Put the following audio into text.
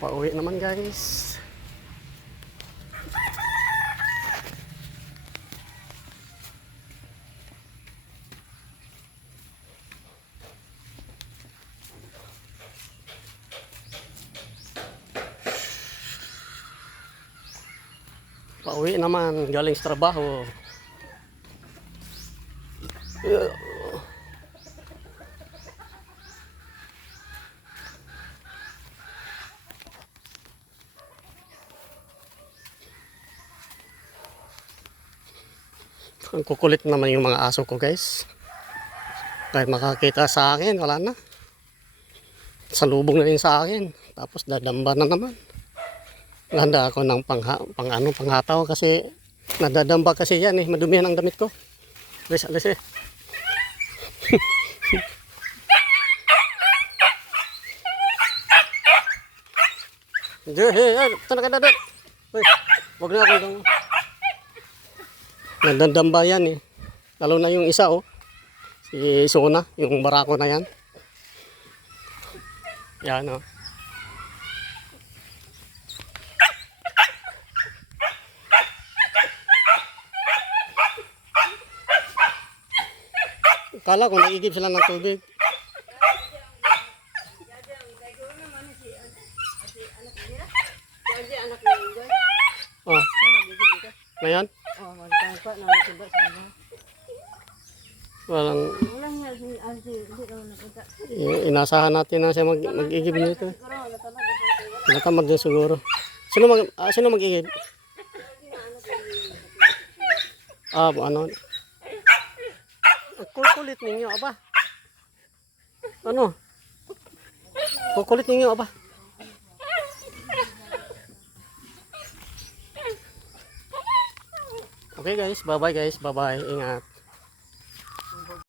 Pauwi naman guys. Pauwi naman galing sa trabaho. Ang kukulit naman yung mga aso ko guys. Kahit makakita sa akin, wala na. Salubong na rin sa akin. Tapos dadamba na naman. Handa ako ng panghataw kasi nadadamba kasi yan eh. Madumihan ang damit ko. Alis, alis eh. Ito na ka dadot. Huwag na akong nadadamba yan eh. Lalo na yung isa oh. Si Sona, yung barako na yan. Yan oh. Kala ko naigib sila ng tubig. Oh. Ngayon? Walang inasahan natin na siya mag-igib nito. Natamad din siguro. Sino mag-igib? Ano? Kukulit ninyo, aba. Ano? Kukulit ninyo, aba. Okay guys, bye-bye guys, bye-bye. Ingat.